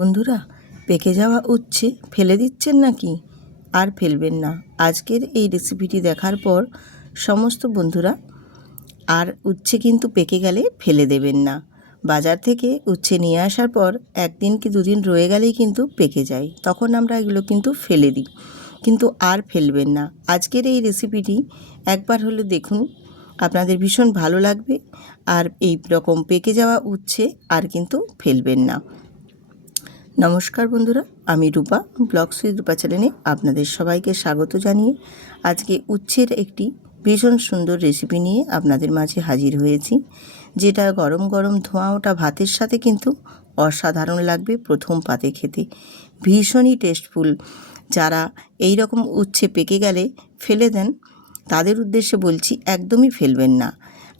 বন্ধুরা, পেকে যাওয়া উচ্ছে ফেলে দিচ্ছেন নাকি? আর ফেলবেন না। আজকের এই রেসিপিটি দেখার পর সমস্ত বন্ধুরা আর উচ্ছে কিন্তু পেকে গেলে ফেলে দেবেন না। বাজার থেকে উচ্ছে নিয়ে আসার পর একদিন কি দুদিন রয়ে গেলেই কিন্তু পেকে যায়, তখন আমরা এগুলো কিন্তু ফেলে দিই, কিন্তু আর ফেলবেন না। আজকের এই রেসিপিটি একবার হলে দেখুন, আপনাদের ভীষণ ভালো লাগবে। আর এই রকম পেকে যাওয়া উচ্ছে আর কিন্তু ফেলবেন না। নমস্কার বন্ধুরা, আমি রূপা, ব্লগস উইথ রূপা চ্যানেলে আপনাদের সবাইকে স্বাগত জানিয়ে আজকে উচ্ছের একটি ভীষণ সুন্দর রেসিপি নিয়ে আপনাদের মাঝে হাজির হয়েছি, যেটা গরম গরম ধোঁয়া ওঠা ভাতের সাথে কিন্তু অসাধারণ লাগবে প্রথম পাতে খেতে, ভীষণই টেস্টফুল। যারা এই রকম উচ্ছে পেকে গেলে ফেলে দেন, তাদের উদ্দেশ্যে বলছি একদমই ফেলবেন না।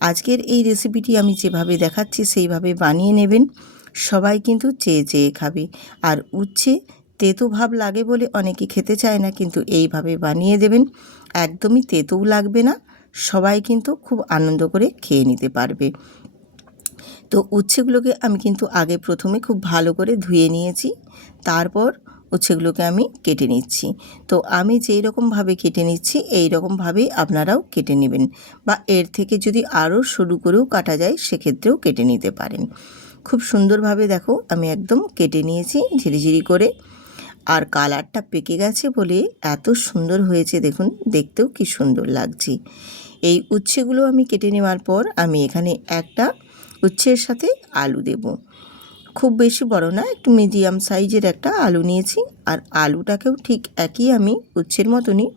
আজকের এই রেসিপিটি আমি যেভাবে দেখাচ্ছি সেইভাবে বানিয়ে নেবেন, সবাই কিন্তু চেয়ে চেয়ে খাবে। আর উচ্ছে তেতো ভাব লাগে বলে অনেকে খেতে চায় না, কিন্তু এইভাবে বানিয়ে দেবেন, একদমই তেতোও লাগবে না, সবাই কিন্তু খুব আনন্দ করে খেয়ে নিতে পারবে। তো উচ্ছেগুলোকে আমি কিন্তু আগে প্রথমে খুব ভালো করে ধুয়ে নিয়েছি, তারপর উচ্ছেগুলোকে আমি কেটে নিচ্ছি। তো আমি যেই রকমভাবে কেটে নিচ্ছি এই রকমভাবেই আপনারাও কেটে নেবেন, বা এর থেকে যদি আরও সরু করেও কাটা যায় সেক্ষেত্রেও কেটে নিতে পারেন। খুব সুন্দরভাবে দেখো আমি একদম কেটে নিয়েছি ঝিরিঝিরি করে। আর কালারটা পেকে গেছে বলে এত সুন্দর হয়েছে, দেখুন দেখতেও কি সুন্দর লাগছে। এই উচ্ছেগুলো আমি কেটে নেওয়ার পর আমি এখানে একটা উচ্ছের সাথে আলু দেব। খুব বেশি বড় না, একটু মিডিয়াম সাইজের একটা আলু নিয়েছি। আর আলুটাকেও ঠিক একই আমি উচ্ছের মতনই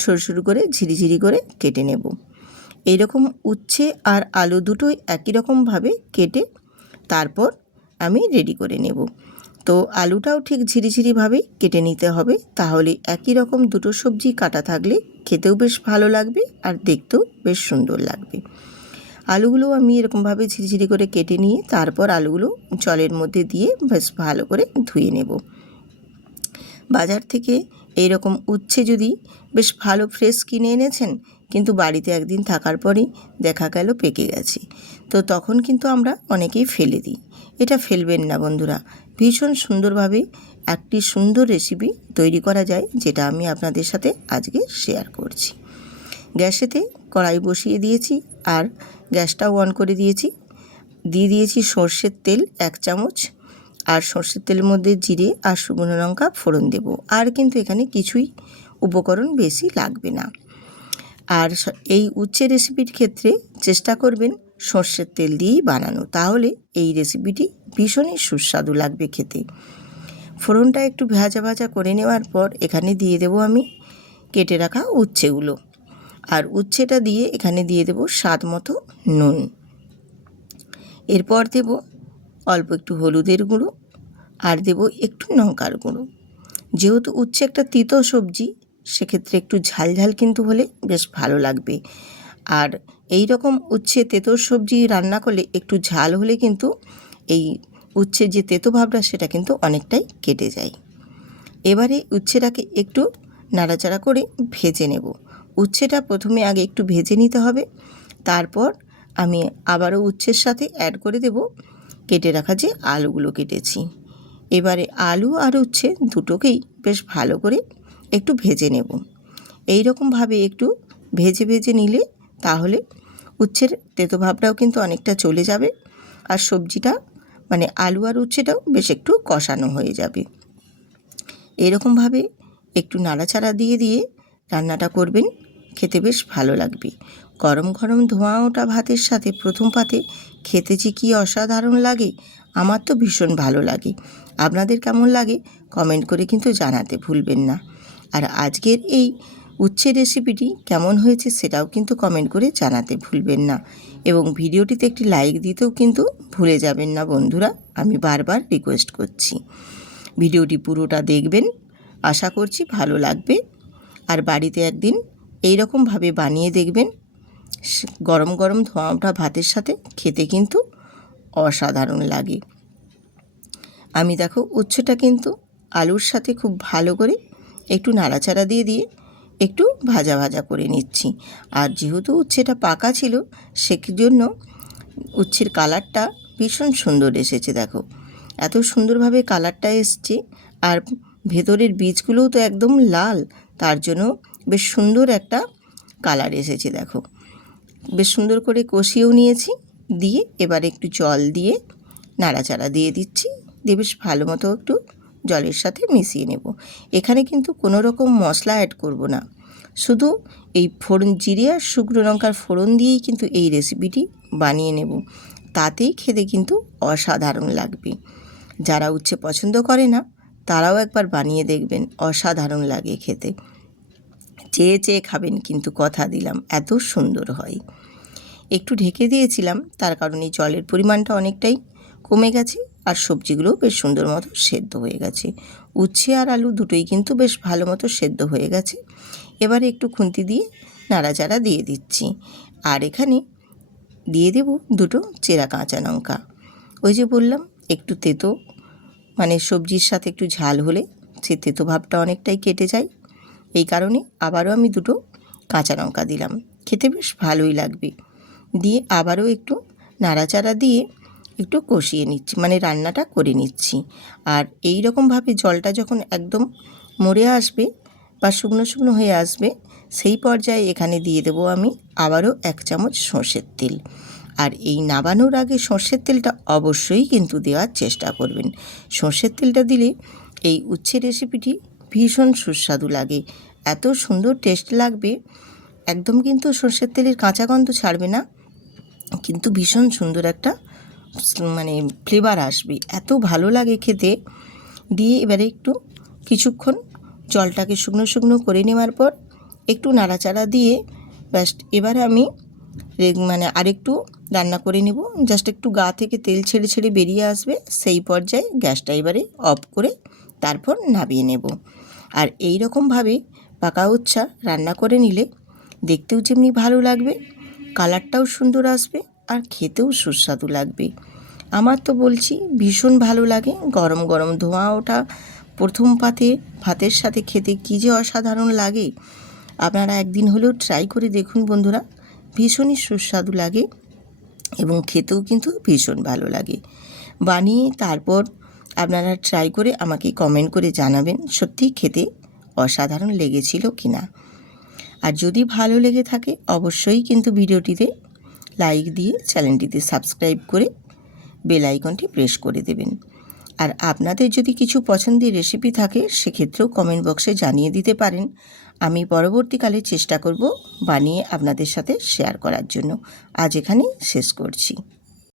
সরু সরু করে ঝিরিঝিরি করে কেটে নেব। এইরকম উচ্ছে আর আলু দুটোই একই রকমভাবে কেটে তারপর আমি রেডি করে নেব। তো আলুটাও ঠিক ঝিরিঝিরিভাবেই কেটে নিতে হবে, তাহলে একই রকম দুটো সবজি কাটা থাকলে খেতেও বেশ ভালো লাগবে আর দেখতেও বেশ সুন্দর লাগবে। আলুগুলো আমি এরকমভাবে ঝিরিঝিরি করে কেটে নিয়ে তারপর আলুগুলো জলের মধ্যে দিয়ে বেশ ভালো করে ধুয়ে নেব। বাজার থেকে এই রকম উচ্ছে যদি বেশ ভালো ফ্রেশ কিনে এনেছেন, কিন্তু বাড়িতে একদিন থাকার পরেই দেখা গেল পেকে গেছে, তো তখন কিন্তু আমরা অনেকেই ফেলে দিই। এটা ফেলবেন না বন্ধুরা, ভীষণ সুন্দরভাবে একটি সুন্দর রেসিপি তৈরি করা যায়, যেটা আমি আপনাদের সাথে আজকে শেয়ার করছি। গ্যাসেতে কড়াই বসিয়ে দিয়েছি আর গ্যাসটাও অন করে দিয়েছি। দিয়ে দিয়েছি সর্ষের তেল 1 চামচ, আর সর্ষের তেলের মধ্যে জিরে আর শুকনো লঙ্কা ফোড়ন দেব। আর কিন্তু এখানে কিছুই উপকরণ বেশি লাগবে না। আর এই উচ্ছে রেসিপির ক্ষেত্রে চেষ্টা করবেন সর্ষের তেল দিয়েই বানানো, তাহলে এই রেসিপিটি ভীষণই সুস্বাদু লাগবে খেতে। ফোড়নটা একটু ভাজা ভাজা করে নেওয়ার পর এখানে দিয়ে দেব আমি কেটে রাখা উচ্ছেগুলো। আর উচ্ছেটা দিয়ে এখানে দিয়ে দেব স্বাদ মতো নুন। এরপর দেব অল্প একটু হলুদের গুঁড়ো, আর দেব একটু লঙ্কার গুঁড়ো। যেহেতু উচ্ছে একটা তিতো সবজি, সেক্ষেত্রে একটু ঝাল ঝাল কিন্তু হলে বেশ ভালো লাগবে। আর এই রকম উচ্ছে তেঁতোর সবজি রান্না করলে একটু ঝাল হলে কিন্তু এই উচ্ছের যে তেতো ভাবটা সেটা কিন্তু অনেকটাই কেটে যায়। এবারে উচ্ছেটাকে একটু নাড়াচাড়া করে ভেজে নেব। উচ্ছেটা প্রথমে আগে একটু ভেজে নিতে হবে, তারপর আমি আবারও উচ্ছের সাথে অ্যাড করে দেব কেটে রাখা যে আলুগুলো কেটেছি। এবারে আলু আর উচ্ছে দুটোকেই বেশ ভালো করে একটু ভেজে নেব। এই রকমভাবে একটু ভেজে ভেজে নিলে তাহলে উচ্ছের তেতো ভাবটাও কিন্তু অনেকটা চলে যাবে, আর সবজিটা মানে আলু আর উচ্ছেটাও বেশ একটু কষানো হয়ে যাবে। এরকমভাবে একটু নাড়াচাড়া দিয়ে দিয়ে রান্নাটা করবেন, খেতে বেশ ভালো লাগবে। গরম গরম ধোঁয়া ওঠা ভাতের সাথে প্রথম পাতে খেতে যে কী অসাধারণ লাগে, আমার তো ভীষণ ভালো লাগে। আপনাদের কেমন লাগে কমেন্ট করে কিন্তু জানাতে ভুলবেন না। আর আজকের এই উচ্ছে রেসিপিটি কেমন হয়েছে সেটাও কিন্তু কমেন্ট করে জানাতে ভুলবেন না, এবং ভিডিওটিতে একটি লাইক দিতেও কিন্তু ভুলে যাবেন না বন্ধুরা, আমি বারবার রিকোয়েস্ট করছি। ভিডিওটি পুরোটা দেখবেন, আশা করছি ভালো লাগবে। আর বাড়িতে একদিন এই রকমভাবে বানিয়ে দেখবেন, গরম গরম ধোঁয়া ওঠা ভাতের সাথে খেতে কিন্তু অসাধারণ লাগে। আমি দেখো উচ্ছেটা কিন্তু আলুর সাথে খুব ভালো করে একটু নাড়াচাড়া দিয়ে দিয়ে একটু ভাজা ভাজা করে নিচ্ছি। আর যেহেতু উচ্ছেটা পাকা ছিল, সেজন্য উচ্ছের কালারটা ভীষণ সুন্দর এসেছে দেখো। এত সুন্দরভাবে কালারটা এসছে, আর ভেতরের বীজগুলোও তো একদম লাল, তার জন্য বেশ সুন্দর একটা কালার এসেছে। দেখো বেশ সুন্দর করে কষিয়েও নিয়েছি, দিয়ে এবার একটু জল দিয়ে নাড়াচাড়া দিয়ে দিচ্ছি, দিয়ে বেশ ভালো মতো একটু জলের সাথে মিশিয়ে নেব। এখানে কিন্তু কোনো রকম মশলা অ্যাড করব না, শুধু এই ফোড়ন, জিরে আর শুকনো লঙ্কার ফোড়ন দিয়েই কিন্তু এই রেসিপিটি বানিয়ে নেব। তাতেই খেতে কিন্তু অসাধারণ লাগবে। যারা উচ্ছে পছন্দ করে না তারাও একবার বানিয়ে দেখবেন, অসাধারণ লাগে খেতে। চেয়ে চেয়ে খাবেন, কিন্তু কথা দিলাম এত সুন্দর হয়। একটু ঢেকে দিয়েছিলাম, তার কারণে জলের পরিমাণটা অনেকটাই কমে গেছে, আর সবজিগুলোও বেশ সুন্দর মতো সেদ্ধ হয়ে গেছে। উচ্ছে আর আলু দুটোই কিন্তু বেশ ভালো মতো সেদ্ধ হয়ে গেছে। এবারে একটু খুন্তি দিয়ে নাড়াচাড়া দিয়ে দিচ্ছি, আর এখানে দিয়ে দেব দুটো চেরা কাঁচা লঙ্কা। ওই যে বললাম একটু তেতো, মানে সবজির সাথে একটু ঝাল হলে সে তেতো ভাবটা অনেকটাই কেটে যায়। এই কারণে আবারও আমি দুটো কাঁচা লঙ্কা দিলাম, খেতে বেশ ভালোই লাগবে। দিয়ে আবারও একটু নাড়াচাড়া দিয়ে একটু কষিয়ে নিচ্ছি, মানে রান্নাটা করে নিচ্ছি। আর এই রকমভাবে জলটা যখন একদম মরে আসবে বা শুকনো শুকনো হয়ে আসবে, সেই পর্যায়ে এখানে দিয়ে দেবো আমি আবারও 1 চামচ সর্ষের তেল। আর এই নাবানোর আগে সর্ষের তেলটা অবশ্যই কিন্তু দেওয়ার চেষ্টা করবেন। সর্ষের তেলটা দিলে এই উচ্ছে রেসিপিটি ভীষণ সুস্বাদু লাগে, এত সুন্দর টেস্ট লাগবে। একদম কিন্তু সর্ষের তেলের কাঁচা গন্ধ ছাড়বে না, কিন্তু ভীষণ সুন্দর একটা মানে ফ্লেভার আসবে, এত ভালো লাগে খেতে। দিয়ে এবারে একটু কিছুক্ষণ জলটাকে শুকনো শুকনো করে নেওয়ার পর একটু নাড়াচাড়া দিয়ে ব্যাস এবারে আমি মানে আরেকটু রান্না করে নেব। জাস্ট একটু গা থেকে তেল ছেড়ে ছেড়ে বেরিয়ে আসবে, সেই পর্যায়ে গ্যাসটা এবারে অফ করে তারপর নামিয়ে নেব। আর এই রকমভাবে পাকা উচ্ছা রান্না করে নিলে দেখতেও যেমনি ভালো লাগবে, কালারটাও সুন্দর আসবে, আর খেতেও সুস্বাদু লাগবে। আমার তো বলছি ভীষণ ভালো লাগে। গরম গরম ধোঁয়া ওঠা প্রথম পাতে ভাতের সাথে খেতে কী যে অসাধারণ লাগে। আপনারা একদিন হলেও ট্রাই করে দেখুন বন্ধুরা, ভীষণই সুস্বাদু লাগে এবং খেতেও কিন্তু ভীষণ ভালো লাগে। বানিয়ে তারপর আপনারা ট্রাই করে আমাকে কমেন্ট করে জানাবেন সত্যিই খেতে অসাধারণ লেগেছিল কি না। আর যদি ভালো লেগে থাকে অবশ্যই কিন্তু ভিডিওটিতে লাইক দিয়ে চ্যানেলটিতে সাবস্ক্রাইব করে বেল আইকনটি প্রেস করে দেবেন। আর আপনাদের যদি কিছু পছন্দের রেসিপি থাকে সেক্ষেত্রেও কমেন্ট বক্সে জানিয়ে দিতে পারেন। আমি পরবর্তীকালে চেষ্টা করব বানিয়ে আপনাদের সাথে শেয়ার করার জন্য। আজ এখানেই শেষ করছি।